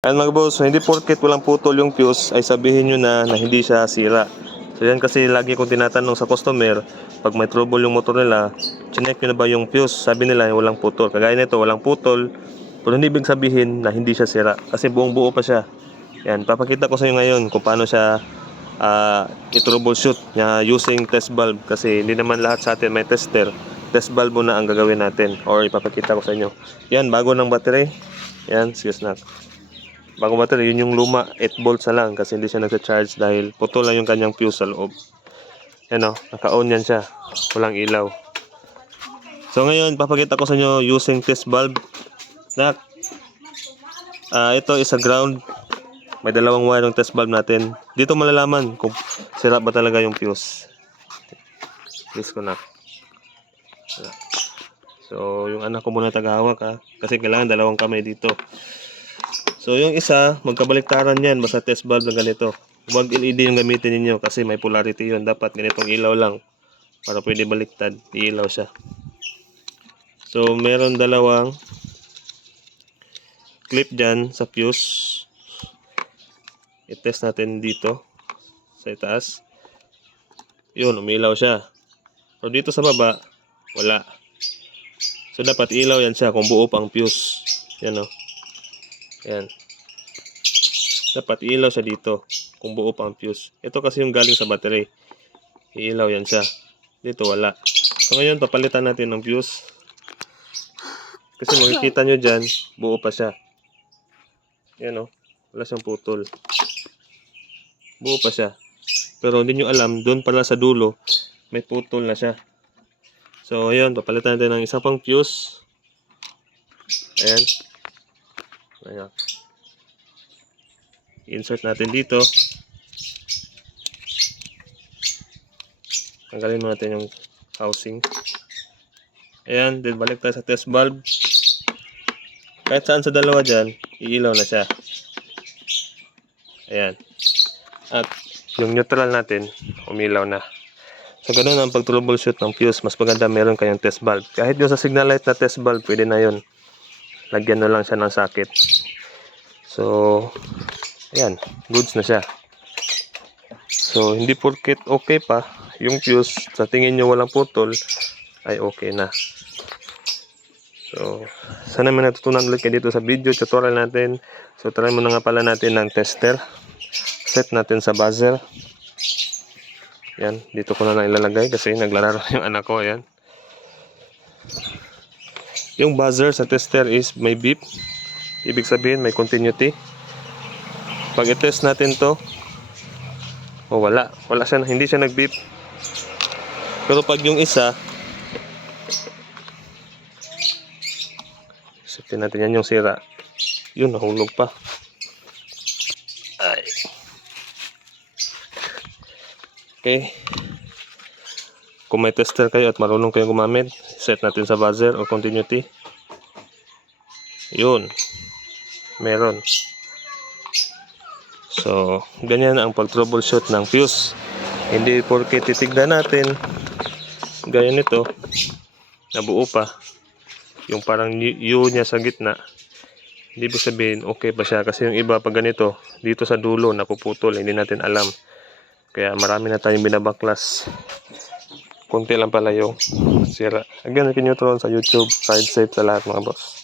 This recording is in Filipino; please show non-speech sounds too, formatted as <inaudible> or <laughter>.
Ayan mga boss, so hindi porket walang putol yung fuse ay sabihin nyo na, na hindi siya sira. So yan kasi lagi kong tinatanong sa customer, pag may trouble yung motor nila, chinek nyo na ba yung fuse? Sabi nila walang putol. Kagaya nito, walang putol. Pero hindi ibig sabihin na hindi siya sira. Kasi buong buo pa siya. Yan, papakita ko sa inyo ngayon kung paano siya uh, i-troubleshoot niya using test valve. Kasi hindi naman lahat sa atin may tester. Test valve muna ang gagawin natin. Or ipapakita ko sa inyo. Yan, bago ng battery. Yan, excuse na. Bago battery, yun yung luma, 8 volts na lang kasi hindi siya nagsa-charge dahil putol lang yung kanyang fuse sa loob. Yan o, naka-on yan siya. Walang ilaw. So ngayon, papakita ko sa inyo using test bulb. Na, ah ito is a ground. May dalawang wire ng test bulb natin. Dito malalaman kung sira ba talaga yung fuse. Disconnect. So, yung anak ko muna tagahawak ha. Kasi kailangan dalawang kamay dito. So, yung isa, magkabaliktaran yan. Basta test bulb na ganito. Huwag LED yung gamitin ninyo kasi may polarity yun. Dapat ganitong ilaw lang. Para pwede baliktad. Iilaw siya. So, meron dalawang clip dyan sa fuse. I-test natin dito. Sa itaas. Yun, umilaw siya. Pero dito sa baba, wala. So, dapat ilaw yan siya kung buo pang fuse. Yan o. Yan. Dapat ilaw siya dito kung buo pa ang fuse. Ito kasi yung galing sa battery. Iilaw yan siya. Dito wala. So ngayon papalitan natin ng fuse. Kasi makikita nyo dyan, buo pa siya. Yan o. Wala siyang putol. Buo pa siya. Pero hindi nyo alam, doon pala sa dulo, may putol na siya. So, ayun, papalitan natin ng isa pang fuse. Ayan. Ayan. Insert natin dito. Tanggalin mo natin yung housing. Ayan, then balik tayo sa test valve. Kahit saan sa dalawa dyan, iilaw na siya. Ayan. At yung neutral natin, umilaw na. So, ganun ang pag-troubleshoot ng fuse. Mas maganda meron kayong test valve. Kahit yung sa signal light na test valve, pwede na yun. Lagyan na lang siya ng socket. So, ayan. Goods na siya. So, hindi porket okay pa, yung fuse, sa tingin nyo walang putol, ay okay na. So, sana may natutunan ulit kayo dito sa video tutorial natin. So, try muna nga pala natin ng tester. Set natin sa buzzer. Yan, dito ko na lang ilalagay kasi naglalaro <laughs> yung anak ko. Ayan. Yung buzzer sa tester is may beep. Ibig sabihin may continuity. Pag i-test natin to, oh wala. Wala siya, hindi siya nag-beep. Pero pag yung isa, Isipin natin yan yung sira. Yun, nahulog pa. Ay. Okay. Kung may tester kayo at marunong kayong gumamit, set natin sa buzzer o continuity. Yun. Meron. So, ganyan ang pag-troubleshoot ng fuse. Hindi porke titignan natin gaya nito, nabuo pa yung parang U niya sa gitna, hindi ibig sabihin okay pa siya. Kasi yung iba pag ganito, dito sa dulo, napuputol, hindi natin alam. Kaya marami na tayong binabaklas. Kunti lang pala yung sira. Again, neutron sa YouTube, side safe sa lahat mga boss.